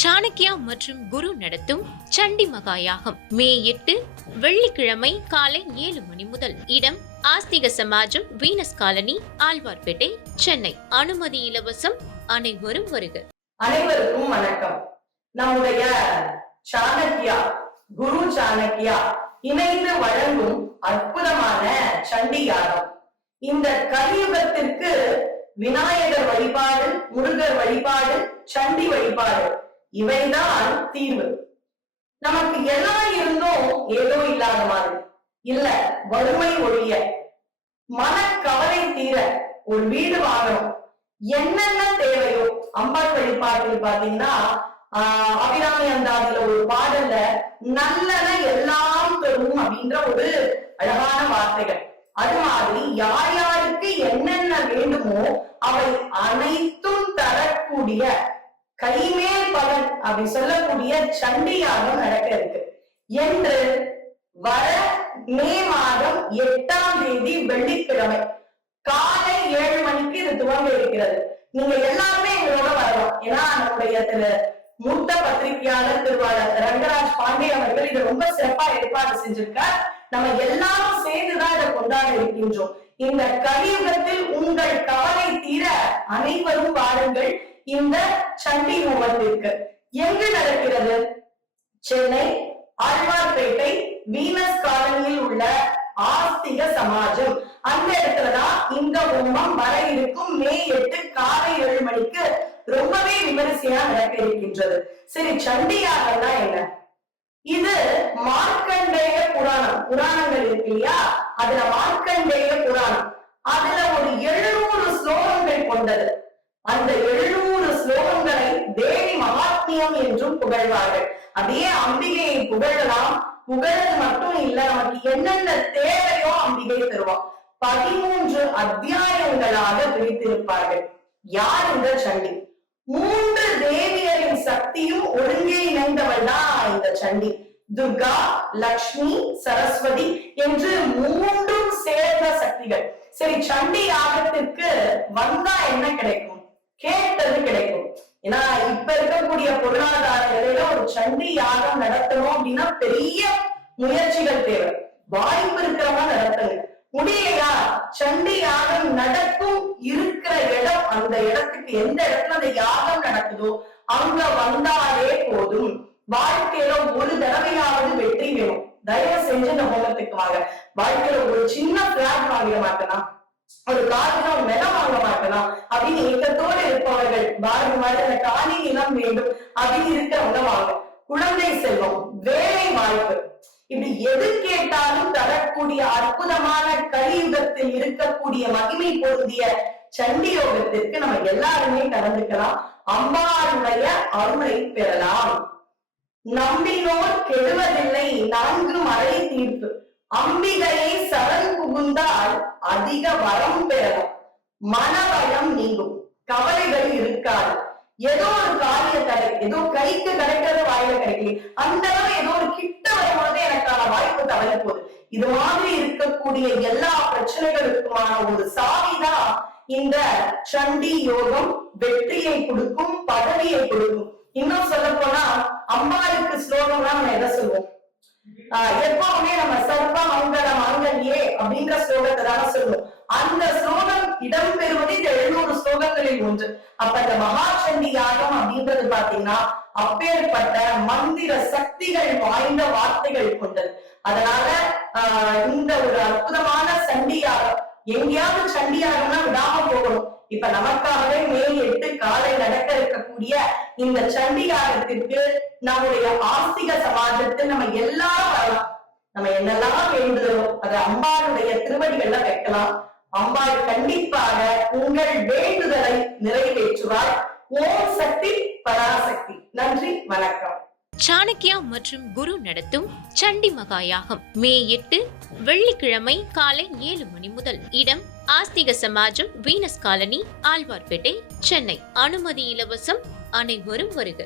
சாணக்கியா மற்றும் குரு நடத்தும் சண்டி மகாயாகம் மே 8 வெள்ளிக்கிழமை காலை 7 மணி முதல். இடம் ஆஸ்திக சமாஜம், வீனஸ் காலனி, ஆழ்வார்பேட்டை, சென்னை. அனுமதி இலவசம். அனைவரும் வருக. அனைவருக்கும் வணக்கம். நம்முடைய சாணக்கியா, குரு சாணக்கியா இணைந்து வழங்கும் அற்புதமான சண்டி யாகம். இந்த கலியுகத்திற்கு விநாயகர் வழிபாடு, முருகர் வழிபாடு, சண்டி வழிபாடு இவைதான் தீர்வு. நமக்கு எல்லாம் இருந்தும் ஏதோ இல்லாத மாதிரி இல்ல, வறுமை ஒழிய, மனக்கவலை தீர, ஒரு வீடு வாங்கணும், என்னென்ன தேவையோ. அம்பாள் வழிபாட்டில் பாத்தீங்கன்னா அபிராமி அந்தாதியில ஒரு பாடல்ல நல்லன எல்லாம் பெறும் அப்படின்ற ஒரு அழகான வார்த்தைகள். அது மாதிரி யார் யாருக்கு என்னென்ன வேண்டுமோ அவை அனைத்தும் தரக்கூடிய கைமேல் பலன் அப்படி சொல்லக்கூடிய சண்டி யாகம் நடக்க இருக்கு என்று வர மே மாதம் 8ஆம் தேதி வெள்ளிக்கிழமை காலை 7 மணிக்கு இது துவங்க இருக்கிறது. நீங்க எல்லாருமே எங்களோட வரலாம். ஏன்னா நம்முடைய மூத்த பத்திரிகையாளர் திருவாளர் ரங்கராஜ் பாண்டே அவர்கள் இதை ரொம்ப சிறப்பா ஏற்பாடு செஞ்சிருக்கார். நம்ம எல்லாரும் சேர்ந்துதான் இதை கொண்டாட இருக்கின்றோம். இந்த கலியுகத்தில் உங்கள் கவலை தீர அனைவரும் வாருங்கள் இந்த சண்டி ஹோமத்திற்கு. எங்கு நடக்கிறது? சென்னை ஆழ்வார்பேட்டை வீனஸ் காலனியில் உள்ள ஆஸ்திக சமாஜம். அந்த இடத்துலதான் இந்த ஹோமம் வர இருக்கும். மே 8 காலை 7 மணிக்கு ரொம்பவே விமரிசையா நடக்க இருக்கின்றது. சரி, சண்டி யாகம்னா என்ன? இது மார்க்கண்டேய புராணங்கள் இருக்கு இல்லையா? அதுல மார்க்கண்டேய புராணம், அதுல ஒரு 700 ஸ்லோகங்கள் கொண்டது. அந்த 700 ஸ்லோகங்களை தேவி மகாத்மியம் என்றும் புகழ்வார்கள். அதே அம்பிகையை புகழலாம். புகழது மட்டும் இல்ல, நமக்கு என்னென்ன தேவையோ அம்பிகை தருவான். 13 அத்தியாயங்களாக பிரித்திருப்பார்கள். யார் இந்த சண்டி? 3 தேவியரின் சக்தியும் ஒருங்கே இணைந்தவள் தான் இந்த சண்டி. துர்கா, லக்ஷ்மி, சரஸ்வதி என்று 3ம் சேர்ந்த சக்திகள். சரி, சண்டி யாகத்திற்கு வந்தா என்ன கிடைக்கும்? கேட்டது கிடைக்கும். ஏன்னா இப்ப இருக்கக்கூடிய பொருளாதார நிலையில ஒரு சண்டி யாகம் நடத்தணும் அப்படின்னா பெரிய முயற்சிகள் தேவை. வாய்ப்பு இருக்கிறவங்க நடத்துங்க. முடியலையா? சண்டி யாகம் நடக்கும் இருக்கிற இடம், அந்த இடத்துக்கு எந்த இடத்துல அந்த யாகம் நடக்குதோ அங்க வந்தாலே போதும். வாழ்க்கையில ஒரு தடவையாவது வெற்றி வேணும். தயவு செஞ்சு இந்த ஹோமத்துக்கு வாங்க. வாழ்க்கையில ஒரு சின்ன பிளாட் வாங்கிட மாட்டேனா, ஒரு காரணம் நிலம் வாங்க மாட்டேனா அப்படின்னு ஏக்கத்தோடு இருப்பவர்கள் பாரதி மாதிரி அந்த காணி நிலம் வேண்டும் அப்படின்னு இருக்கிறவங்க வாங்க. குழந்தை செல்வம், வேலை வாய்ப்பு, இப்படி எது கேட்டாலும் தரக்கூடிய அற்புதமான கலியுகத்தில் இருக்கக்கூடிய மகிமை பொருந்திய சண்டி யோகத்திற்கு நம்ம எல்லாருமே கலந்துக்கலாம். அம்பாளுடைய அருளை பெறலாம். நம்பினோர் கெடுவதில்லை 4 மறை தீர்ப்பு. அம்பிகையை சரண் புகுந்தால் அதிக வரம் பெறலாம். மனவளம் நீங்கும், கவலைகள் இருக்காது. ஏதோ ஒரு காரிய தடை, ஏதோ கைக்கு கிடைக்கிறது வாயில கிடைக்கல, அந்த அளவு ஏதோ ஒரு கிட்ட வரும்போது எனக்கான வாய்ப்பு தவறி போகுது. இது மாதிரி இருக்கக்கூடிய எல்லா பிரச்சனைகளுக்குமான ஒரு சாவிதான் இந்த சண்டி யோகம். வெற்றியை கொடுக்கும், பதவியை கொடுக்கும். இன்னும் சொல்ல போனா அம்பாளுக்கு ஸ்லோகம்னா நம்ம எதை சொல்லுவோம்? எப்பவுமே நம்ம சர்வ மங்கள மாங்கல்யே அப்படின்ற ஸ்லோகத்தை தானே சொல்லுவோம். அந்த ஸ்லோகம் இடம்பெறுவது இந்த 700 ஸ்லோகங்களில் ஒன்று. அப்ப இந்த மகாசண்டி யாகம் அப்படின்றது பாத்தீங்கன்னா அப்பேற்பட்ட மந்திர சக்திகள் வாய்ந்த வார்த்தைகள் கொண்டது. அதனால இந்த ஒரு அற்புதமான சண்டி யாகம் எங்கேயாவது சண்டி யாகம்னா விடாம போகணும். இப்ப நமக்காகவே மே 8 காலை நடக்க இருக்கக்கூடிய இந்த சண்டி யாகத்திற்கு நம்முடைய ஆஸ்திக சமாஜத்தில் நம்ம எல்லாரும் வரலாம். நம்ம என்னெல்லாம் வேண்டுதலோ அதை அம்பாளுடைய திருவடிகள்ல வைக்கலாம். அம்பாள் கண்டிப்பாக உங்கள் வேண்டுதலை நிறைவேற்றுவார். ஓம் சக்தி பராசக்தி. நன்றி, வணக்கம். சாணக்கியா மற்றும் குரு நடத்தும் சண்டி மகாயாகம் மே 8 வெள்ளிக்கிழமை காலை 7 மணி முதல். இடம் ஆஸ்திக சமாஜம், வீனஸ் காலனி, ஆழ்வார்பேட்டை, சென்னை. அனுமதி இலவசம். அனைவரும் வருக.